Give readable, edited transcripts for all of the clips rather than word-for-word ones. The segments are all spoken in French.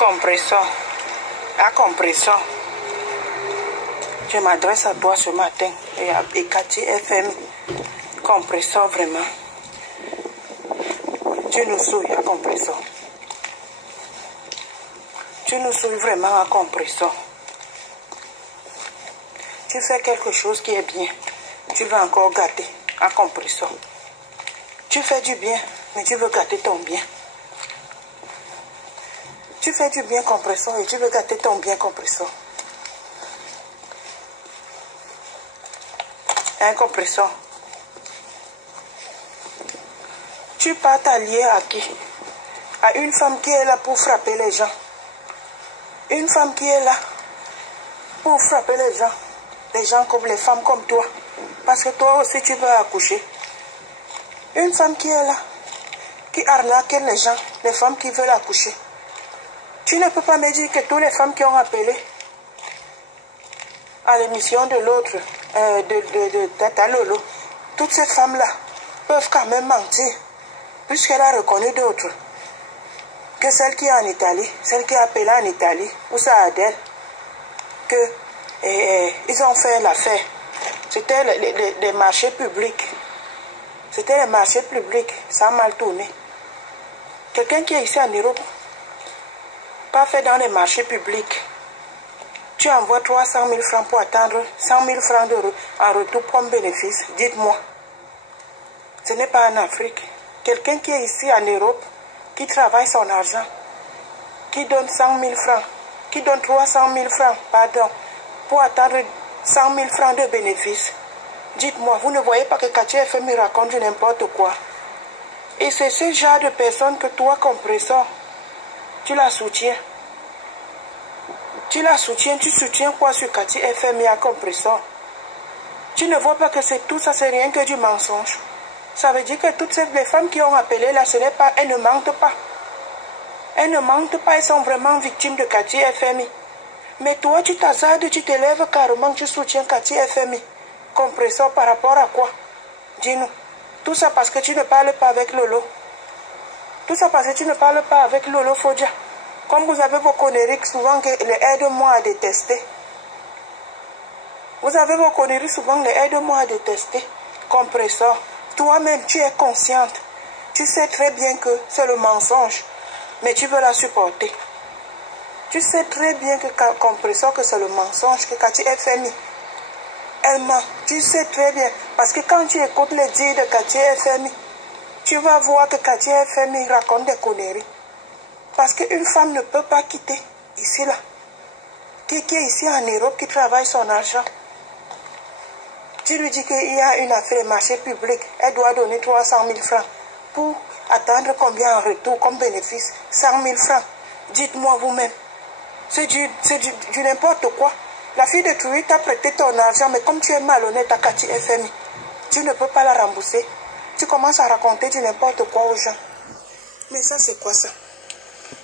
compresseur. À compresseur. Je m'adresse à toi ce matin et Cathy FM. Compresseur vraiment. Tu nous souilles à compresseur. Tu nous souilles vraiment à compresseur. Tu fais quelque chose qui est bien. Tu veux encore gâter à compresseur. Tu fais du bien, mais tu veux gâter ton bien. Tu fais du bien compresseur et tu veux gâter ton bien compresseur. Un compresseur. Tu pars t'allier à qui? À une femme qui est là pour frapper les gens. Une femme qui est là pour frapper les gens. Des gens comme les femmes comme toi. Parce que toi aussi tu veux accoucher. Une femme qui est là, qui arnaque les gens, les femmes qui veulent accoucher. Tu ne peux pas me dire que toutes les femmes qui ont appelé à l'émission de l'autre, de Tata Lolo, toutes ces femmes-là peuvent quand même mentir, puisqu'elle a reconnu d'autres. Que celle qui est en Italie, celle qui a appelé en Italie, ou ça Adèle, que ils ont fait l'affaire. C'était les marchés publics. C'était les marchés publics, ça a mal tourné. Quelqu'un qui est ici en Europe, pas fait dans les marchés publics. Tu envoies 300 000 francs pour attendre 100 000 francs en retour comme bénéfice. Dites-moi. Ce n'est pas en Afrique. Quelqu'un qui est ici en Europe, qui travaille son argent, qui donne 100 000 francs, qui donne 300 000 francs, pardon, pour attendre 100 000 francs de bénéfice. Dites-moi, vous ne voyez pas que Cathy FM me raconte du n'importe quoi. Et c'est ce genre de personne que toi, compresseur, tu la soutiens. Tu la soutiens, tu soutiens quoi sur Cathy FM et à compresseur? Tu ne vois pas que c'est tout ça, c'est rien que du mensonge. Ça veut dire que toutes les femmes qui ont appelé là, ce n'est pas, elles ne mentent pas. Elles ne mentent pas, elles sont vraiment victimes de Cathy FM. Mais toi, tu t'hasardes, tu te lèves carrément, tu soutiens Cathy FM. Compresseur par rapport à quoi? Dis-nous. Tout ça parce que tu ne parles pas avec Lolo. Tout ça parce que tu ne parles pas avec Lolo Fodia. Comme vous avez vos conneries souvent qui les aident-moi à détester. Vous avez vos conneries souvent les aident-moi à détester. Compresseur. Toi-même, tu es consciente. Tu sais très bien que c'est le mensonge. Mais tu veux la supporter. Tu sais très bien que compresseur que c'est le mensonge que Cathy FMI. Elle ment. Tu sais très bien. Parce que quand tu écoutes les dires de Cathy FMI, tu vas voir que Cathy FMI raconte des conneries. Parce qu'une femme ne peut pas quitter ici, là. Qui est ici en Europe, qui travaille son argent. Tu lui dis qu'il y a une affaire marché public. Elle doit donner 300 000 francs. Pour attendre combien en retour comme bénéfice? 100 000 francs. Dites-moi vous-même. C'est du n'importe quoi. La fille de Truy t'a prêté ton argent, mais comme tu es malhonnête à Cathy FMI, tu ne peux pas la rembourser. Tu commences à raconter du n'importe quoi aux gens. Mais ça, c'est quoi ça?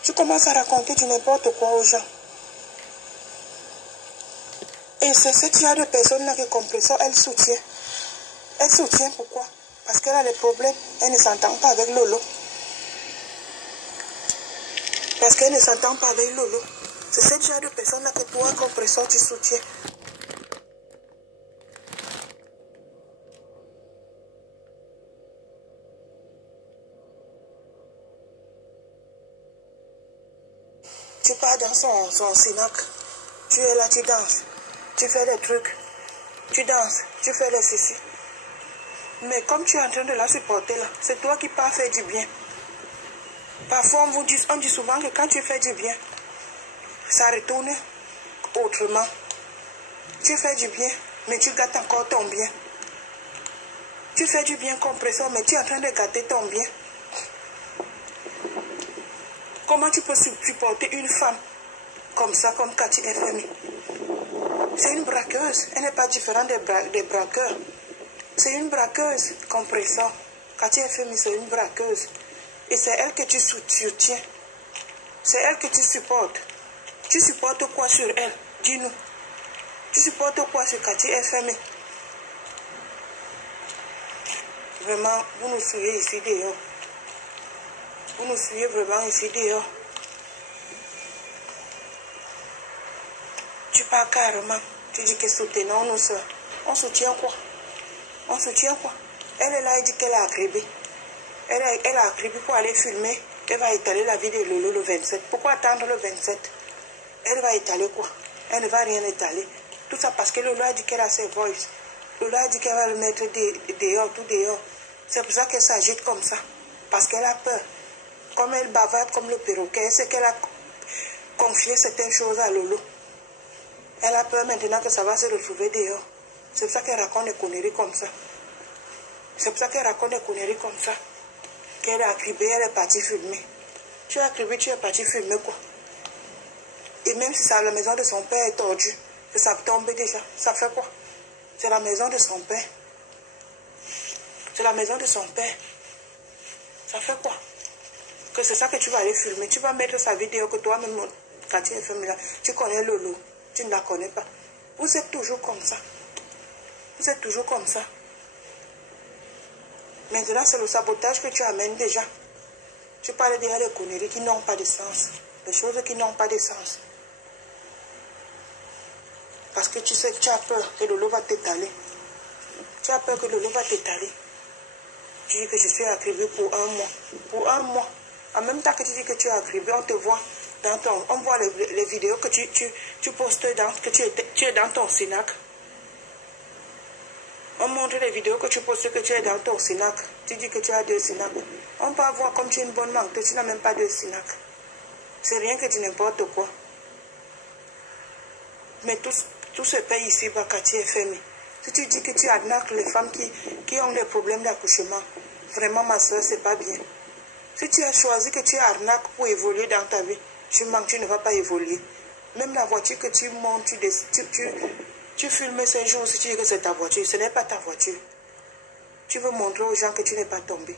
Tu commences à raconter du n'importe quoi aux gens. Et c'est ce genre de personnes-là que compresseur, elle soutient. Elle soutient pourquoi? Parce qu'elle a des problèmes. Elle ne s'entend pas avec Lolo. Parce qu'elle ne s'entend pas avec Lolo. C'est ce genre de personnes-là que toi, compresseur, tu soutiens. Tu pars dans son Sinac. Tu es là, tu danses. Tu fais des trucs. Tu danses. Tu fais les ceci. Mais comme tu es en train de la supporter là, c'est toi qui pars faire du bien. Parfois on dit souvent que quand tu fais du bien, ça retourne autrement. Tu fais du bien, mais tu gâtes encore ton bien. Tu fais du bien compresseur, mais tu es en train de gâter ton bien. Comment tu peux supporter une femme comme ça, comme Cathy FMI? C'est une braqueuse. Elle n'est pas différente des braqueurs. C'est une braqueuse, compresseur. Cathy FMI, c'est une braqueuse. Et c'est elle que tu soutiens. C'est elle que tu supportes. Tu supportes quoi sur elle? Dis-nous. Tu supportes quoi sur Cathy FMI? Vraiment, vous nous suivez ici dehors. Vous nous suivez vraiment ici dehors. pars carrément. Tu dis que soutenons nos soeurs. On soutient quoi? On soutient quoi? Elle est là, elle dit qu'elle a agribé. Elle a agribé pour aller filmer. Elle va étaler la vie de Lolo le 27. Pourquoi attendre le 27? Elle va étaler quoi? Elle ne va rien étaler. Tout ça parce que Lolo a dit qu'elle a ses voices. Lolo a dit qu'elle va le mettre dehors, tout dehors. C'est pour ça qu'elle s'agite comme ça. Parce qu'elle a peur. Comme elle bavarde comme le perroquet, c'est qu'elle a confié certaines choses à Lolo. Elle a peur maintenant que ça va se retrouver dehors. C'est pour ça qu'elle raconte des conneries comme ça. C'est pour ça qu'elle raconte des conneries comme ça. Qu'elle a criblé, elle est partie filmer. Tu as criblé, tu es partie filmer quoi? Et même si ça, la maison de son père est tordue, que ça tombe déjà, ça fait quoi? C'est la maison de son père. C'est la maison de son père. Ça fait quoi? Que c'est ça que tu vas aller filmer. Tu vas mettre sa vidéo que toi-même, quand tu es filmé là, tu connais Lolo. Tu ne la connais pas. Vous êtes toujours comme ça. Vous êtes toujours comme ça. Maintenant, c'est le sabotage que tu amènes déjà. Tu parles déjà des conneries qui n'ont pas de sens. Des choses qui n'ont pas de sens. Parce que tu sais que tu as peur que Lolo va t'étaler. Tu as peur que Lolo va t'étaler. Tu dis que je suis attribué pour un mois. Pour un mois. En même temps que tu dis que tu es attribué, on te voit dans ton... On voit les vidéos que tu postes dans... Que tu es dans ton Sinac. On montre les vidéos que tu postes que tu es dans ton Sinac. Tu dis que tu as 2 Sinac. On peut voir comme tu es une bonne menteuse, tu n'as même pas 2 Sinac. C'est rien que tu n'importe quoi. Mais tout se paye ici, Bakati FM. Si tu dis que tu arnaques les femmes qui ont des problèmes d'accouchement, vraiment ma soeur, c'est pas bien. Si tu as choisi que tu arnaques pour évoluer dans ta vie, tu ne vas pas évoluer. Même la voiture que tu montes, tu filmes ces jours si tu dis que c'est ta voiture. Ce n'est pas ta voiture. Tu veux montrer aux gens que tu n'es pas tombé.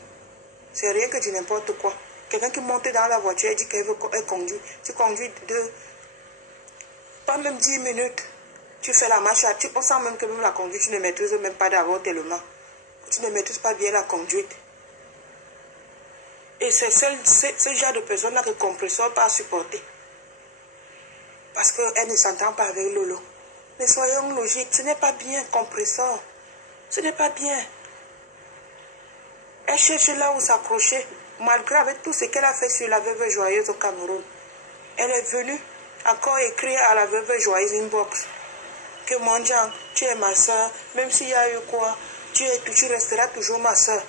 C'est rien que tu n'importe quoi. Quelqu'un qui monte dans la voiture et dit qu'elle conduit. Tu conduis pas même 10 minutes. Tu fais la marche. On sent même que même la conduite, tu ne maîtrises même pas d'abord tellement. Tu ne maîtrises pas bien la conduite. Et c'est ce genre de personnes-là que le compresseur n'a pas supporter. Parce qu'elle ne s'entend pas avec Lolo. Mais soyons logiques, ce n'est pas bien, compresseur. Ce n'est pas bien. Elle cherche là où s'accrocher, malgré avec tout ce qu'elle a fait sur la veuve joyeuse au Cameroun. Elle est venue encore écrire à la veuve joyeuse inbox. Que mon Jean, tu es ma soeur, même s'il y a eu quoi, tu resteras toujours ma soeur.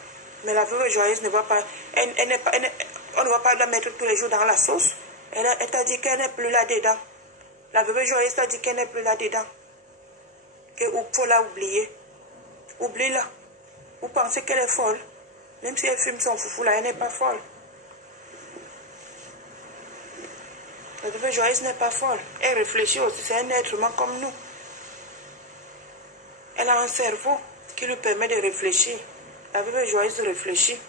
Mais la veuve joyeuse ne va pas, on ne va pas la mettre tous les jours dans la sauce. Elle t'a dit qu'elle n'est plus là-dedans. La veuve joyeuse t'a dit qu'elle n'est plus là-dedans. Qu'il faut la oublier. Oublie-la. Vous pensez qu'elle est folle. Même si elle fume son foufou là, elle n'est pas folle. La veuve joyeuse n'est pas folle. Elle réfléchit aussi, c'est un être humain comme nous. Elle a un cerveau qui lui permet de réfléchir. La veuve joyeuse réfléchit.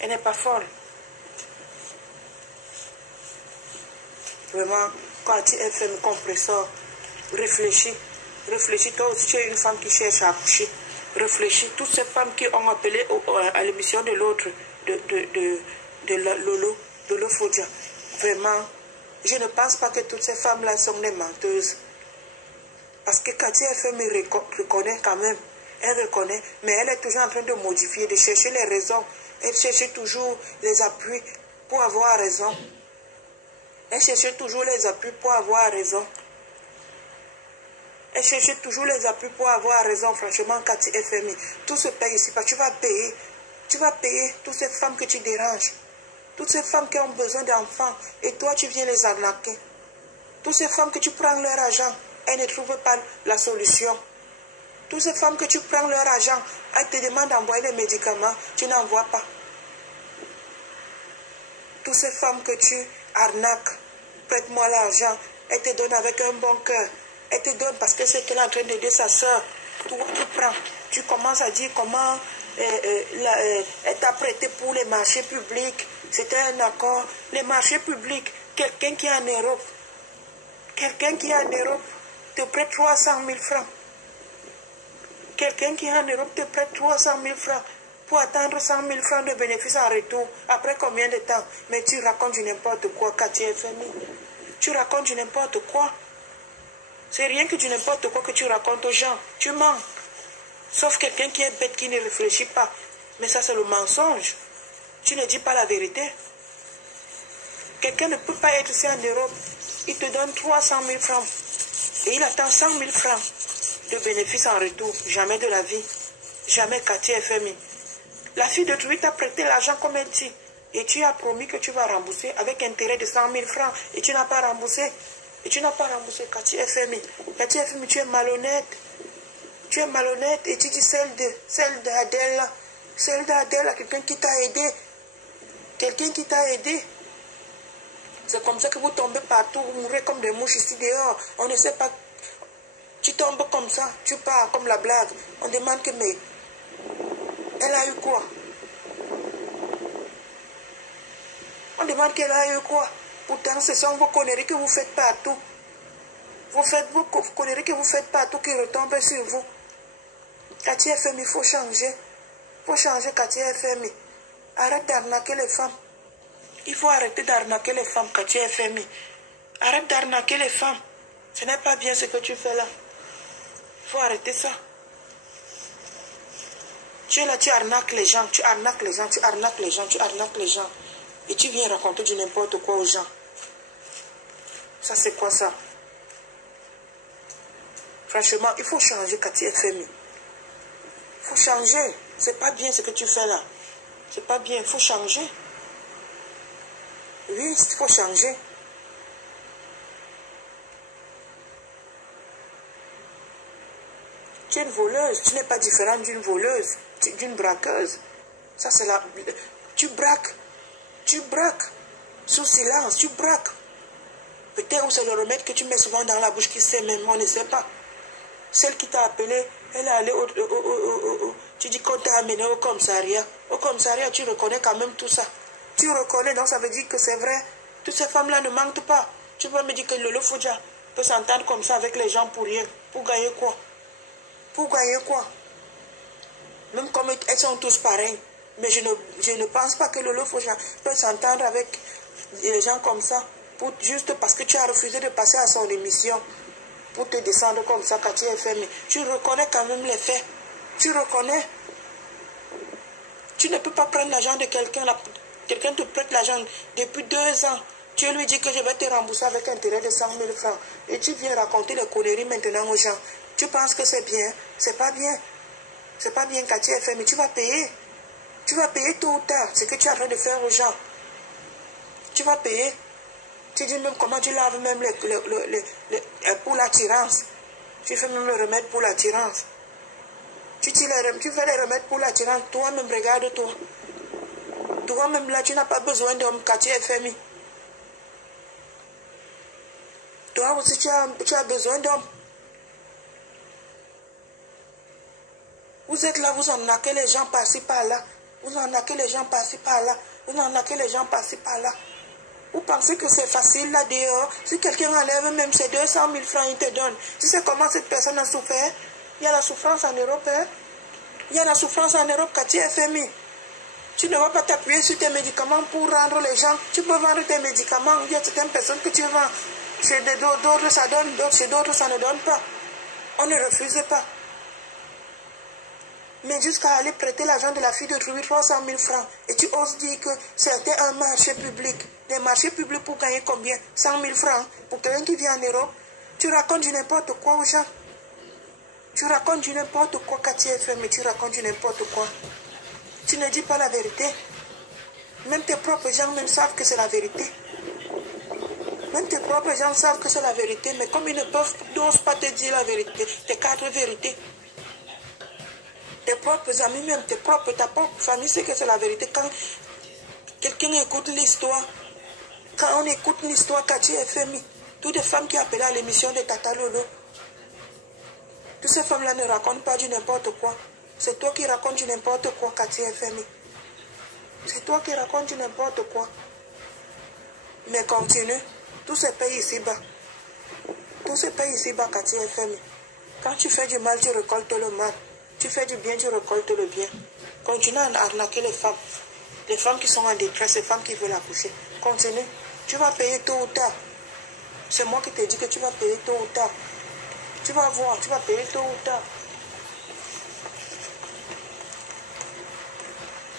Elle n'est pas folle. Vraiment, quand tu es femme compresseur, réfléchis. Réfléchis, toi aussi tu es une femme qui cherche à accoucher. Réfléchis, toutes ces femmes qui ont appelé à l'émission de l'autre, de Lolo Fodja. Vraiment, je ne pense pas que toutes ces femmes-là sont des menteuses. Parce que Cathy FM reconnaît quand même. Elle reconnaît, mais elle est toujours en train de modifier, de chercher les raisons. Elle cherche toujours les appuis pour avoir raison. Elle cherche toujours les appuis pour avoir raison. Elle cherche toujours les appuis pour avoir raison. Franchement, Cathy FMI, tout se paye ici. Parce que tu vas payer. Tu vas payer toutes ces femmes que tu déranges. Toutes ces femmes qui ont besoin d'enfants. Et toi, tu viens les arnaquer. Toutes ces femmes que tu prends leur argent. Elles ne trouvent pas la solution. Toutes ces femmes que tu prends leur argent. Elles te demandent d'envoyer les médicaments. Tu n'envoies pas. Toutes ces femmes que tu arnaques. Prête-moi l'argent. Elles te donnent avec un bon cœur. Elle te donne parce que c'est qu'elle est en train d'aider sa soeur. Toi, tu prends. Tu commences à dire comment elle t'a prêté pour les marchés publics. C'était un accord. Les marchés publics, quelqu'un qui est en Europe, te prête 300 000 francs. Quelqu'un qui est en Europe te prête 300 000 francs pour attendre 100 000 francs de bénéfices en retour. Après combien de temps? Mais tu racontes du n'importe quoi, Cathy FMI. Tu racontes du n'importe quoi. C'est rien que du n'importe quoi que tu racontes aux gens. Tu mens. Sauf quelqu'un qui est bête, qui ne réfléchit pas. Mais ça, c'est le mensonge. Tu ne dis pas la vérité. Quelqu'un ne peut pas être ici en Europe. Il te donne 300 000 francs. Et il attend 100 000 francs de bénéfices en retour. Jamais de la vie. Jamais quartier FMI. La fille de Trouille t'a prêté l'argent comme elle dit. Et tu as promis que tu vas rembourser avec intérêt de 100 000 francs. Et tu n'as pas remboursé. Et tu n'as pas remboursé quartier FMI. Quartier FMI, tu es malhonnête. Tu es malhonnête. Et tu dis celle d'Adèle. Celle d'Adèle, quelqu'un qui t'a aidé. Quelqu'un qui t'a aidé. C'est comme ça que vous tombez partout. Vous mourrez comme des mouches ici dehors. On ne sait pas. Tu tombes comme ça. Tu pars comme la blague. On demande que mais... Elle a eu quoi? On demande qu'elle a eu quoi? Pourtant, ce sont vos conneries que vous faites partout. Vous faites vos conneries que vous faites partout qui retombent sur vous. Quartier FMI, il faut changer. Il faut changer quartier FMI. Arrête d'arnaquer les femmes. Il faut arrêter d'arnaquer les femmes, quartier FMI. Arrête d'arnaquer les femmes. Ce n'est pas bien ce que tu fais là. Il faut arrêter ça. Tu es là, tu arnaques les gens, tu arnaques les gens, tu arnaques les gens, tu arnaques les gens. Et tu viens raconter du n'importe quoi aux gens. Ça, c'est quoi ça? Franchement, il faut changer quartier FMI. Il faut changer. C'est pas bien ce que tu fais là. C'est pas bien, il faut changer. Oui, il faut changer. Tu es une voleuse, tu n'es pas différente d'une voleuse, d'une braqueuse. Ça, c'est la... Tu braques. Tu braques. Sous silence, tu braques. Peut-être où c'est le remède que tu mets souvent dans la bouche qui sait même, on ne sait pas. Celle qui t'a appelé, elle est allée tu dis qu'on t'a amené au commissariat. Au commissariat, tu reconnais quand même tout ça. Tu reconnais, donc ça veut dire que c'est vrai. Toutes ces femmes-là ne mentent pas. Tu peux me dire que Lolo Fodja peut s'entendre comme ça avec les gens pour rien. Pour gagner quoi? Pour gagner quoi? Même comme elles sont tous pareilles. Mais je ne pense pas que Lolo Fodja peut s'entendre avec les gens comme ça. Juste parce que tu as refusé de passer à son émission. Pour te descendre comme ça, quartier FMI. Tu reconnais quand même les faits. Tu reconnais. Tu ne peux pas prendre l'argent de quelqu'un. Quelqu'un te prête l'argent depuis 2 ans. Tu lui dis que je vais te rembourser avec intérêt de 100 000 francs. Et tu viens raconter les conneries maintenant aux gens. Tu penses que c'est bien. C'est pas bien. C'est pas bien, quartier FMI. Tu vas payer. Tu vas payer tôt ou tard. C'est ce que tu es en train de faire aux gens. Tu vas payer. Tu dis même comment tu laves même pour l'attirance. Tu fais même le remède pour l'attirance. Tu fais les remèdes pour l'attirance. Toi-même, regarde-toi. Toi-même là, tu n'as pas besoin d'homme quartier FMI. Toi aussi, tu as besoin d'homme. Vous êtes là, vous arnaquez les gens par-ci par-là. Vous arnaquez les gens par-ci par-là. Vous arnaquez les gens par-ci par-là. Vous pensez que c'est facile là dehors? Si quelqu'un enlève même ses 200 000 francs, il te donne. Tu sais comment cette personne a souffert? Il y a la souffrance en Europe. Hein? Il y a la souffrance en Europe, quartier FMI. Tu ne vas pas t'appuyer sur tes médicaments pour rendre les gens. Tu peux vendre tes médicaments. Il y a certaines personnes que tu vends. Chez d'autres, ça donne. Chez d'autres, ça ne donne pas. On ne refuse pas. Mais jusqu'à aller prêter l'argent de la fille de Trouille 300 000 francs. Et tu oses dire que c'était un marché public. Des marchés publics pour gagner combien? 100 000 francs. Pour quelqu'un qui vient en Europe. Tu racontes du n'importe quoi aux gens. Tu racontes du n'importe quoi, quartier FMI. Tu racontes du n'importe quoi. Tu ne dis pas la vérité. Même tes propres gens même savent que c'est la vérité. Même tes propres gens savent que c'est la vérité. Mais comme ils n'osent pas te dire la vérité, tes 4 vérités. Tes propres amis même, ta propre famille sait que c'est la vérité. Quand quelqu'un écoute l'histoire, quand on écoute l'histoire quartier FMI, toutes les femmes qui appellent à l'émission de Tata Lolo, toutes ces femmes-là ne racontent pas du n'importe quoi. C'est toi qui racontes du n'importe quoi, quartier FMI. C'est toi qui racontes du n'importe quoi. Mais continue. Tous ces pays ici-bas. Tous ces pays ici-bas, quartier FMI. Quand tu fais du mal, tu récoltes le mal. Tu fais du bien, tu récoltes le bien. Continue à arnaquer les femmes. Les femmes qui sont en détresse, les femmes qui veulent accoucher. Continue. Tu vas payer tôt ou tard. C'est moi qui te dis que tu vas payer tôt ou tard. Tu vas voir, tu vas payer tôt ou tard.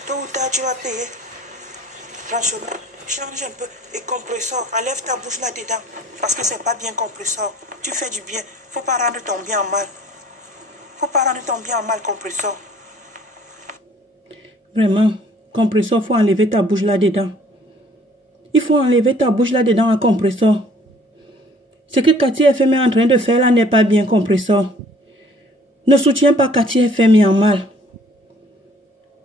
Tôt ou tard, tu vas payer. Franchement, change un peu. Et compresseur, enlève ta bouche là-dedans. Parce que c'est pas bien compresseur. Tu fais du bien. Faut pas rendre ton bien en mal. Faut pas rendre ton bien en mal, compresseur. Vraiment, compresseur, faut enlever ta bouche là-dedans. Il faut enlever ta bouche là-dedans à compresseur. Ce que Cathy FM est en train de faire là n'est pas bien, compresseur. Ne soutiens pas Cathy FM en mal.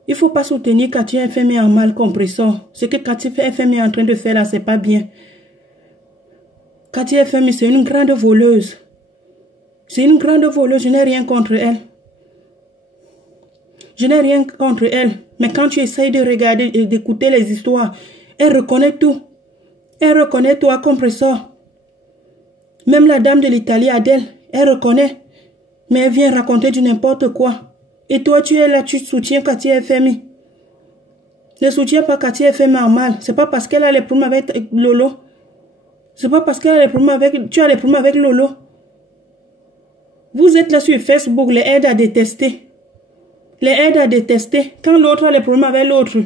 Il ne faut pas soutenir Cathy FM en mal, compresseur. Ce que Cathy FM est en train de faire là, c'est pas bien. Cathy FM, c'est une grande voleuse. C'est une grande voleuse, je n'ai rien contre elle. Je n'ai rien contre elle. Mais quand tu essayes de regarder et d'écouter les histoires, elle reconnaît tout. Elle reconnaît toi, compresseur. Même la dame de l'Italie, Adèle, elle reconnaît. Mais elle vient raconter du n'importe quoi. Et toi, tu es là, tu soutiens Cathy FMI. Ne soutiens pas Cathy FMI en mal. C'est pas parce qu'elle a les problèmes avec Lolo. C'est pas parce qu'elle a les problèmes avec... Tu as les problèmes avec Lolo. Vous êtes là sur Facebook, les aides à détester. Les aides à détester. Quand l'autre a les problèmes avec l'autre,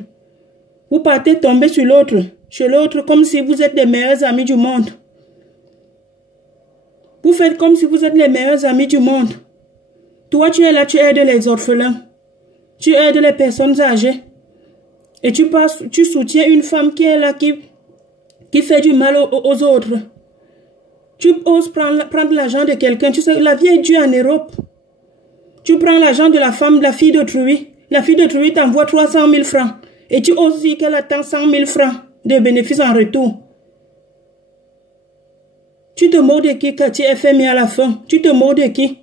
vous partez tomber sur l'autre, chez l'autre, comme si vous êtes les meilleurs amis du monde. Vous faites comme si vous êtes les meilleurs amis du monde. Toi, tu es là, tu aides les orphelins. Tu aides les personnes âgées. Et tu soutiens une femme qui est là, qui fait du mal aux autres. Tu oses prendre l'argent de quelqu'un. Tu sais, la vie est dure en Europe. Tu prends l'argent de la femme, la fille d'autrui. La fille d'autrui t'envoie 300 000 francs. Et tu oses dire qu'elle attend 100 000 francs de bénéfices en retour. Tu te moques de qui, Cathy FMI à la fin? Tu te moques de qui?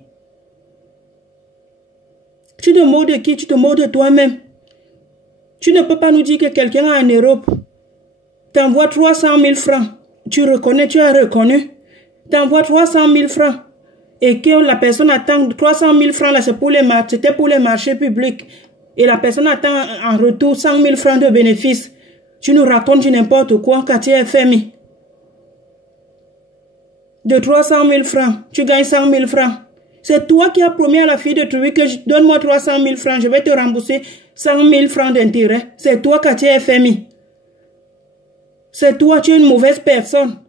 Tu te moques de qui? Tu te moques de toi-même. Tu ne peux pas nous dire que quelqu'un en Europe t'envoie 300 000 francs. Tu reconnais, tu as reconnu. T'envoies 300 000 francs. Et que la personne attend 300 000 francs, là, c'était pour les marchés publics. Et la personne attend en retour 100 000 francs de bénéfices. Tu nous racontes du n'importe quoi, Cathy FMI. De 300 000 francs, tu gagnes 100 000 francs. C'est toi qui as promis à la fille de Trouy que donne-moi 300 000 francs, je vais te rembourser 100 000 francs d'intérêt. C'est toi, Cathy FMI. C'est toi, tu es une mauvaise personne.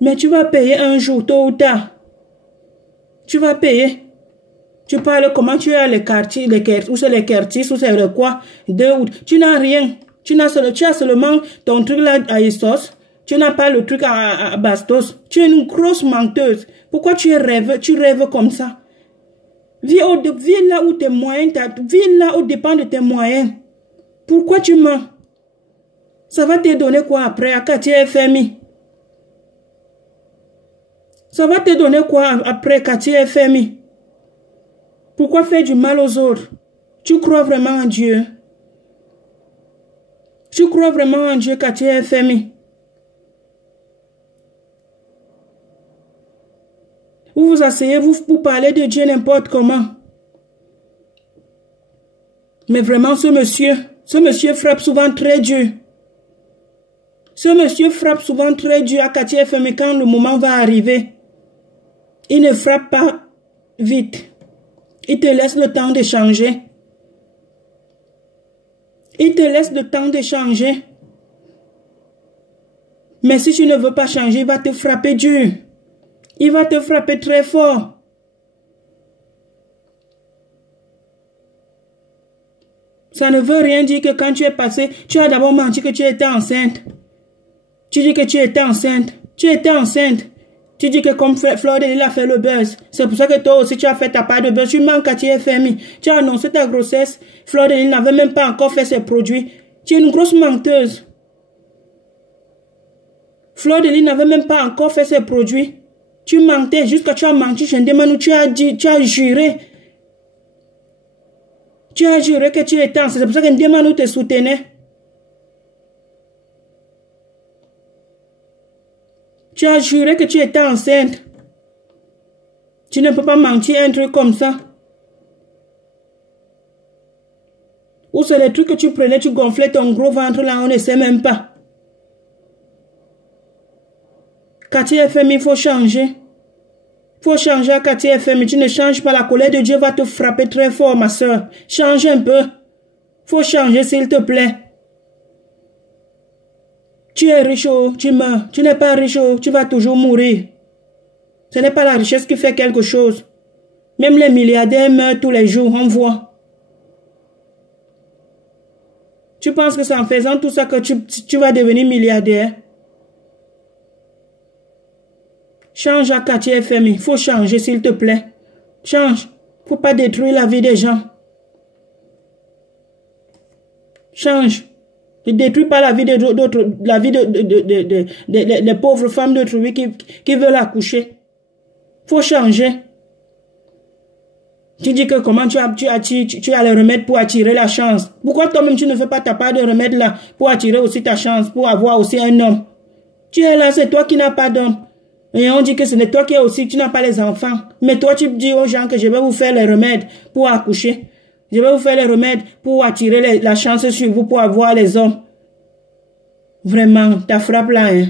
Mais tu vas payer un jour, tôt ou tard. Tu vas payer. Tu parles comment tu as les quartiers, ou c'est les quartiers, ou c'est le quoi, tu n'as rien. Tu as seulement ton truc là à Issos. Tu n'as pas le truc à Bastos. Tu es une grosse menteuse. Pourquoi tu rêves comme ça? Vis là où tes moyens, vis là où dépend de tes moyens. Pourquoi tu mens? Ça va te donner quoi après à Cathy FMI? Ça va te donner quoi après Cathy FMI? Pourquoi faire du mal aux autres? Tu crois vraiment en Dieu? Tu crois vraiment en Dieu, Cathy FMI? Vous vous asseyez, vous parlez de Dieu n'importe comment. Mais vraiment, ce monsieur frappe souvent très dur. Ce monsieur frappe souvent très dur à Cathy FMI quand le moment va arriver. Il ne frappe pas vite. Il te laisse le temps de changer. Il te laisse le temps de changer. Mais si tu ne veux pas changer, il va te frapper dur. Il va te frapper très fort. Ça ne veut rien dire que quand tu es passé, tu as d'abord menti que tu étais enceinte. Tu dis que tu étais enceinte. Tu étais enceinte. Tu dis que comme Fleur de Lille a fait le buzz, c'est pour ça que toi aussi tu as fait ta part de buzz. Tu manques à TFMI. Tu as annoncé ta grossesse. Fleur de Lille n'avait même pas encore fait ses produits. Tu es une grosse menteuse. Fleur de Lille n'avait même pas encore fait ses produits. Tu mentais jusqu'à tu as menti. Je me demande où tu as dit, tu as juré. Tu as juré que tu étais enceinte. C'est pour ça que je demande où te soutenais. Tu as juré que tu étais enceinte. Tu ne peux pas mentir un truc comme ça. Ou c'est les trucs que tu prenais, tu gonflais ton gros ventre là, on ne sait même pas. Quartier FM, il faut changer. Il faut changer à Quartier FM. Tu ne changes pas, la colère de Dieu va te frapper très fort, ma soeur. Change un peu. Il faut changer, s'il te plaît. Tu es riche, tu meurs. Tu n'es pas riche, tu vas toujours mourir. Ce n'est pas la richesse qui fait quelque chose. Même les milliardaires meurent tous les jours, on voit. Tu penses que c'est en faisant tout ça que tu vas devenir milliardaire? Change à Quartier FM. Il faut changer, s'il te plaît. Change. Il ne faut pas détruire la vie des gens. Change. Ne détruis pas la vie d'autres, la vie des pauvres femmes d'autrui qui veulent accoucher. Il faut changer. Tu dis que comment tu as les remèdes pour attirer la chance. Pourquoi toi-même tu ne fais pas ta part de remède là pour attirer aussi ta chance, pour avoir aussi un homme? Tu es là, c'est toi qui n'as pas d'homme. Et on dit que ce n'est toi qui es aussi, tu n'as pas les enfants. Mais toi tu dis aux gens que je vais vous faire les remèdes pour accoucher. Je vais vous faire les remèdes pour attirer la chance sur vous, pour avoir les hommes. Vraiment, ta frappe là, hein.